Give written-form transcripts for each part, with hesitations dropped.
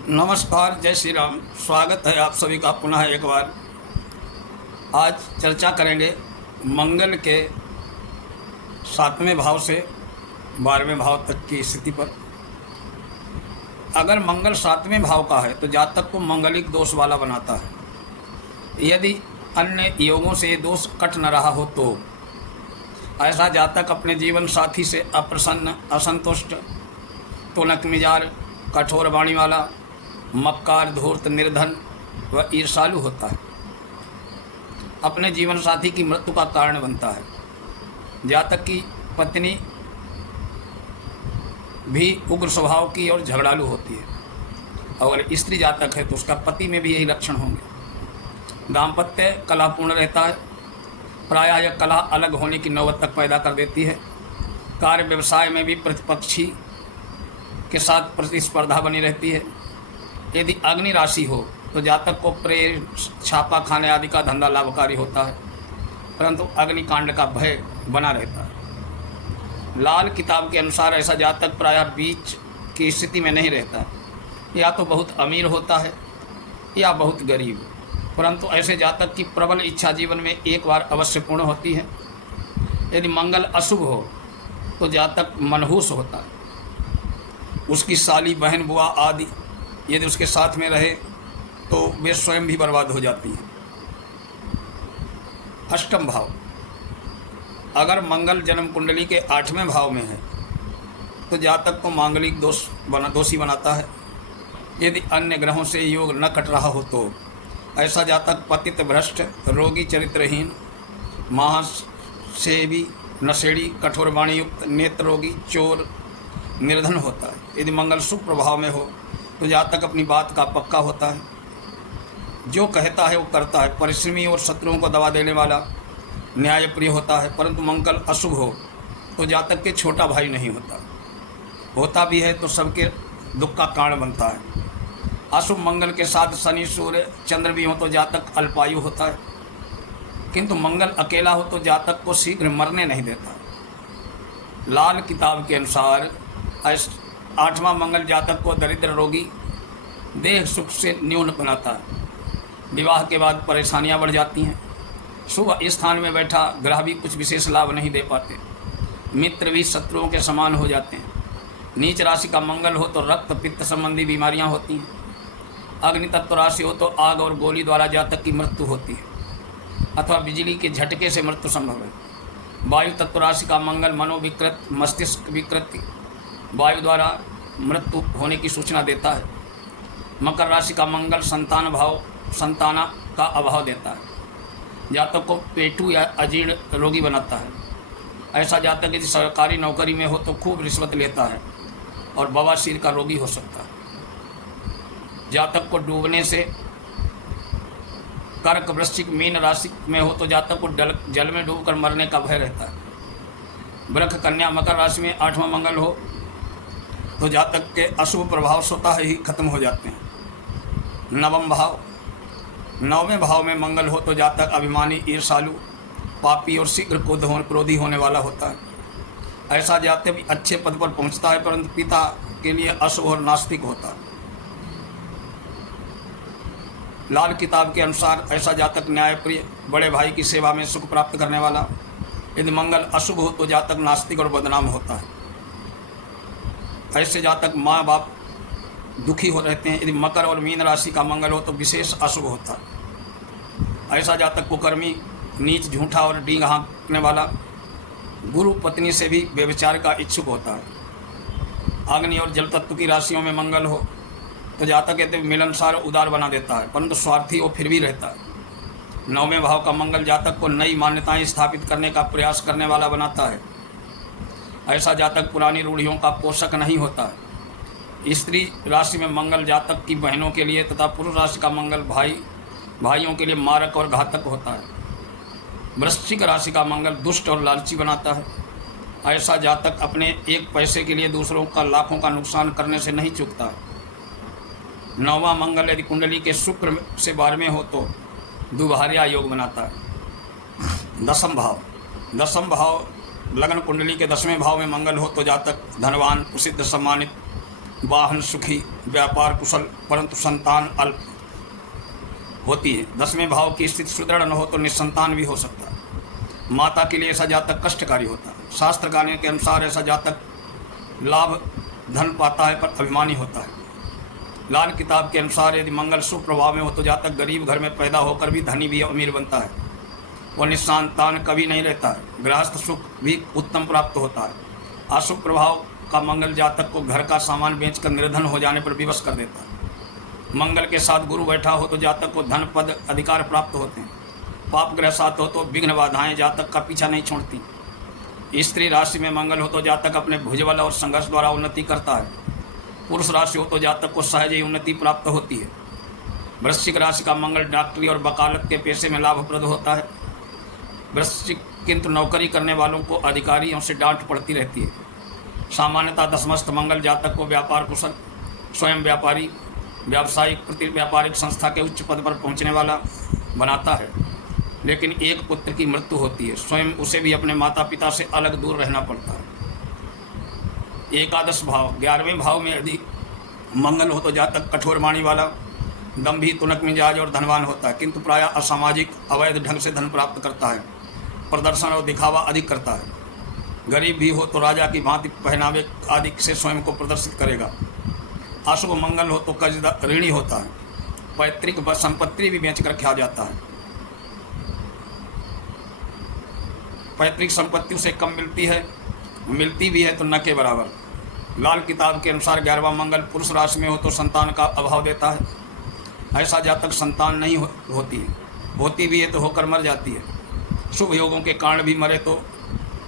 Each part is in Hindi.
नमस्कार, जय श्री राम। स्वागत है आप सभी का पुनः एक बार। आज चर्चा करेंगे मंगल के 7वें भाव से 12वें भाव तक की स्थिति पर। अगर मंगल 7वें भाव का है तो जातक को मंगलिक दोष वाला बनाता है। यदि अन्य योगों से ये दोष कट न रहा हो तो ऐसा जातक अपने जीवन साथी से अप्रसन्न, असंतुष्ट, तुनक मिजाज, कठोर वाणी वाला, मक्कार, धूर्त, निर्धन व ईर्षालु होता है। अपने जीवन साथी की मृत्यु का कारण बनता है। जातक की पत्नी भी उग्र स्वभाव की और झगड़ालू होती है। अगर स्त्री जातक है तो उसका पति में भी यही लक्षण होंगे। दाम्पत्य कलापूर्ण रहता है। प्रायः यह कला अलग होने की नौबत तक पैदा कर देती है। कार्य व्यवसाय में भी प्रतिपक्षी के साथ प्रतिस्पर्धा बनी रहती है। यदि अग्नि राशि हो तो जातक को प्रेम, छापा खाने आदि का धंधा लाभकारी होता है, परंतु अग्निकांड का भय बना रहता है। लाल किताब के अनुसार ऐसा जातक प्रायः बीच की स्थिति में नहीं रहता। या तो बहुत अमीर होता है या बहुत गरीब, परंतु ऐसे जातक की प्रबल इच्छा जीवन में एक बार अवश्य पूर्ण होती है। यदि मंगल अशुभ हो तो जातक मनहूस होता है। उसकी साली, बहन, बुआ आदि यदि उसके साथ में रहे तो वे स्वयं भी बर्बाद हो जाती हैं। अष्टम भाव, अगर मंगल जन्म कुंडली के 8वें भाव में है तो जातक को मांगलिक दोषी बनाता है। यदि अन्य ग्रहों से योग न कट रहा हो तो ऐसा जातक पतित, भ्रष्ट, रोगी, चरित्रहीन, महासेवी, नशेड़ी, कठोर वाणी युक्त, नेत्र रोगी, चोर, निर्धन होता है। यदि मंगल शुभ प्रभाव में हो तो जातक अपनी बात का पक्का होता है। जो कहता है वो करता है। परिश्रमी और शत्रुओं को दबा देने वाला, न्यायप्रिय होता है। परंतु मंगल अशुभ हो तो जातक के छोटा भाई नहीं होता भी है तो सबके दुख का कारण बनता है। अशुभ मंगल के साथ शनि, सूर्य, चंद्र भी हो तो जातक अल्पायु होता है। किंतु मंगल अकेला हो तो जातक को शीघ्र मरने नहीं देता। लाल किताब के अनुसार 8वां मंगल जातक को दरिद्र, रोगी, देह सुख से न्यून बनाता है। विवाह के बाद परेशानियां बढ़ जाती हैं। शुभ स्थान में बैठा ग्रह भी कुछ विशेष लाभ नहीं दे पाते। मित्र भी शत्रुओं के समान हो जाते हैं। नीच राशि का मंगल हो तो रक्त, पित्त संबंधी बीमारियां होती हैं। अग्नि तत्व राशि हो तो आग और गोली द्वारा जातक की मृत्यु होती है अथवा बिजली के झटके से मृत्यु संभव है। वायु तत्व राशि का मंगल मनोविकृत, मस्तिष्क विकृति, वायु द्वारा मृत्यु होने की सूचना देता है। मकर राशि का मंगल संताना का अभाव देता है। जातक को पेटू या अजीर्ण रोगी बनाता है। ऐसा जातक यदि सरकारी नौकरी में हो तो खूब रिश्वत लेता है और बवासीर का रोगी हो सकता है। जातक को डूबने से, कर्क, वृश्चिक, मीन राशि में हो तो जातक को जल में डूबकर मरने का भय रहता है। वृक्क, कन्या, मकर राशि में 8वां मंगल हो तो जातक के अशुभ प्रभाव स्वतः ही खत्म हो जाते हैं। नवम भाव, 9वें भाव में मंगल हो तो जातक अभिमानी, ईर्षालु, पापी और शीघ्र क्रोधी होने वाला होता है। ऐसा जातक भी अच्छे पद पर पहुंचता है परंतु पिता के लिए अशुभ और नास्तिक होता है। लाल किताब के अनुसार ऐसा जातक न्यायप्रिय, बड़े भाई की सेवा में सुख प्राप्त करने वाला। यदि मंगल अशुभ हो तो जातक नास्तिक और बदनाम होता है। ऐसे जातक माँ बाप दुखी हो रहते हैं। यदि मकर और मीन राशि का मंगल हो तो विशेष अशुभ होता है। ऐसा जातक कुकर्मी, नीच, झूठा और डींग हाँकने वाला, गुरु पत्नी से भी व्यभिचार का इच्छुक होता है। अग्नि और जल तत्व की राशियों में मंगल हो तो जातक यदि मिलनसार, उदार बना देता है, परंतु स्वार्थी वो फिर भी रहता है। 9वें भाव का मंगल जातक को नई मान्यताएं स्थापित करने का प्रयास करने वाला बनाता है। ऐसा जातक पुरानी रूढ़ियों का पोषक नहीं होता है। स्त्री राशि में मंगल जातक की बहनों के लिए तथा पुरुष राशि का मंगल भाइयों के लिए मारक और घातक होता है। वृश्चिक राशि का मंगल दुष्ट और लालची बनाता है। ऐसा जातक अपने एक पैसे के लिए दूसरों का लाखों का नुकसान करने से नहीं चूकता है। 9वां मंगल यदि कुंडली के शुक्र से 12वें हो तो दुभारिया योग बनाता है। 10वां भाव लग्न कुंडली के 10वें भाव में मंगल हो तो जातक धनवान, प्रसिद्ध, सम्मानित, वाहन सुखी, व्यापार कुशल, परंतु संतान अल्प होती है। 10वें भाव की स्थिति सुदृढ़ न हो तो निसंतान भी हो सकता है। माता के लिए ऐसा जातक कष्टकारी होता है। शास्त्र गाने के अनुसार ऐसा जातक लाभ धन पाता है पर अभिमानी होता है। लाल किताब के अनुसार यदि मंगल शुभ प्रभाव में हो तो जातक गरीब घर में पैदा होकर भी धनी भी अमीर बनता है। वह निसंतान कभी नहीं रहता है। गृहस्थ सुख भी उत्तम प्राप्त होता है। अशुभ प्रभाव का मंगल जातक को घर का सामान बेचकर निर्धन हो जाने पर विवश कर देता है। मंगल के साथ गुरु बैठा हो तो जातक को धन पद अधिकार प्राप्त होते हैं। पाप ग्रह साथ हो तो विघ्न बाधाएं जातक का पीछा नहीं छोड़ती। स्त्री राशि में मंगल हो तो जातक अपने भुजबल और संघर्ष द्वारा उन्नति करता है। पुरुष राशि हो तो जातक को सहज ही उन्नति प्राप्त होती है। वृश्चिक राशि का मंगल डॉक्टरी और वकालत के पेशे में लाभप्रद होता है। वृश्चिक किंतु नौकरी करने वालों को अधिकारियों से डांट पड़ती रहती है। सामान्यतः दशमस्त मंगल जातक को व्यापार कुशल, स्वयं व्यापारी, व्यावसायिक प्रति व्यापारिक संस्था के उच्च पद पर पहुंचने वाला बनाता है। लेकिन एक पुत्र की मृत्यु होती है, स्वयं उसे भी अपने माता पिता से अलग दूर रहना पड़ता है। एकादश भाव 11वें भाव में यदि मंगल हो तो जातक कठोर वाणी वाला, दम्भी, तुनक मिजाज और धनवान होता है, किंतु प्रायः असामाजिक अवैध ढंग से धन प्राप्त करता है। प्रदर्शन और दिखावा अधिक करता है। गरीब भी हो तो राजा की भांति पहनावे आदि से स्वयं को प्रदर्शित करेगा। अशुभ मंगल हो तो कर्ज ऋणी होता है। पैतृक संपत्ति भी बेचकर खा जाता है। पैतृक संपत्ति उसे कम मिलती भी है तो न के बराबर। लाल किताब के अनुसार 11वां मंगल पुरुष राशि में हो तो संतान का अभाव देता है। ऐसा जातक संतान नहीं होती भी है तो होकर मर जाती है। शुभ योगों के कारण भी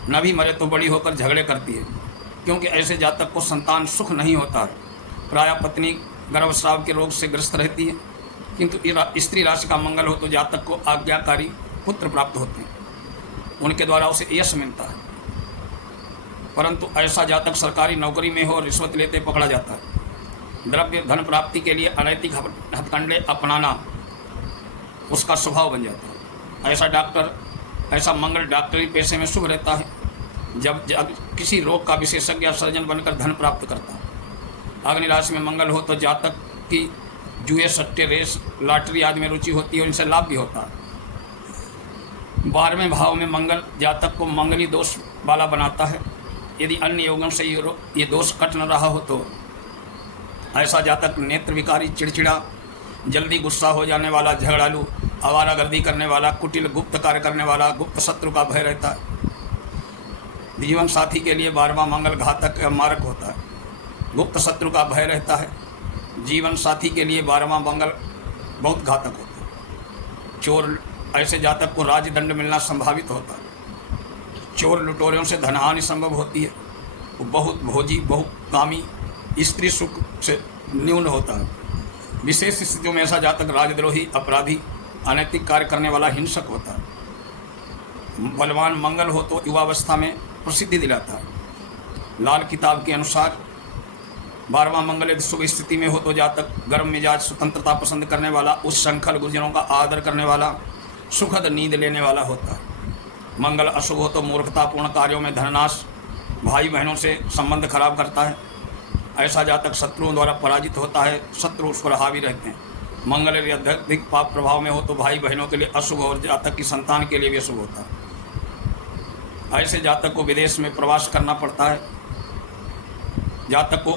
न भी मरे तो बड़ी होकर झगड़े करती है, क्योंकि ऐसे जातक को संतान सुख नहीं होता है। प्रायः पत्नी गर्भस्राव के रोग से ग्रस्त रहती है, किंतु स्त्री राशि का मंगल हो तो जातक को आज्ञाकारी पुत्र प्राप्त होते हैं। उनके द्वारा उसे यश मिलता है। परंतु ऐसा जातक सरकारी नौकरी में हो और रिश्वत लेते पकड़ा जाता है। द्रव्य धन प्राप्ति के लिए अनैतिक हथकंडे अपनाना उसका स्वभाव बन जाता है। ऐसा मंगल डॉक्टरी पेशे में शुभ रहता है। जब किसी रोग का विशेषज्ञ सर्जन बनकर धन प्राप्त करता है। अग्नि राशि में मंगल हो तो जातक की जुए, सट्टे, रेस, लॉटरी आदि में रुचि होती है और इनसे लाभ भी होता है। 12वें भाव में मंगल जातक को मंगली दोष वाला बनाता है। यदि अन्य योगों से ये दोष कट न रहा हो तो ऐसा जातक नेत्र विकारी, चिड़चिड़ा, जल्दी गुस्सा हो जाने वाला, झगड़ालू, आवारागर्दी करने वाला, कुटिल, गुप्त कार्य करने वाला, गुप्त शत्रु का भय रहता है। जीवन साथी के लिए 12वां मंगल घातक या मारक होता है। गुप्त शत्रु का भय रहता है। जीवन साथी के लिए 12वां मंगल बहुत घातक होता है। चोर, ऐसे जातक को राजदंड मिलना संभावित होता है। चोर लुटेरों से धनहानि संभव होती है। वो बहुत भोजी, बहुत कामी, स्त्री सुख से न्यून होता है। विशेष स्थितियों में ऐसा जातक राजद्रोही, अपराधी, अनैतिक कार्य करने वाला हिंसक होता है। बलवान मंगल हो तो युवावस्था में प्रसिद्धि दिलाता है। लाल किताब के अनुसार 12वां मंगल यदि शुभ स्थिति में हो तो जातक गर्म मिजाज, स्वतंत्रता पसंद करने वाला, उच्छृंखल, गुरुजनों का आदर करने वाला, सुखद नींद लेने वाला होता है। मंगल अशुभ हो तो मूर्खतापूर्ण कार्यों में धननाश, भाई बहनों से संबंध खराब करता है। ऐसा जातक शत्रुओं द्वारा पराजित होता है। शत्रु उस पर हावी रहते हैं। मंगल यदि अत्यधिक पाप प्रभाव में हो तो भाई बहनों के लिए अशुभ और जातक की संतान के लिए भी अशुभ होता है। ऐसे जातक को विदेश में प्रवास करना पड़ता है। जातक को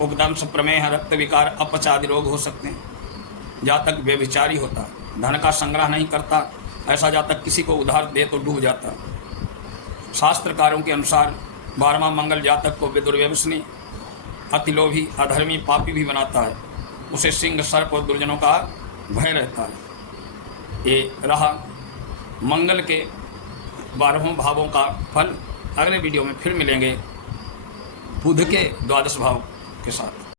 उपदंश, प्रमेह, रक्त विकार, अपच आदि रोग हो सकते हैं। जातक व्यभिचारी होता है। धन का संग्रह नहीं करता। ऐसा जातक किसी को उधार दे तो डूब जाता है। शास्त्रकारों के अनुसार 12वां मंगल जातक को दुर्व्यसनी, अतिलोभी, अधर्मी, पापी भी बनाता है। उसे सिंह, सर्प और दुर्जनों का भय रहता है। ये रहा मंगल के 12 भावों का फल। अगले वीडियो में फिर मिलेंगे बुध के 12 भाव के साथ।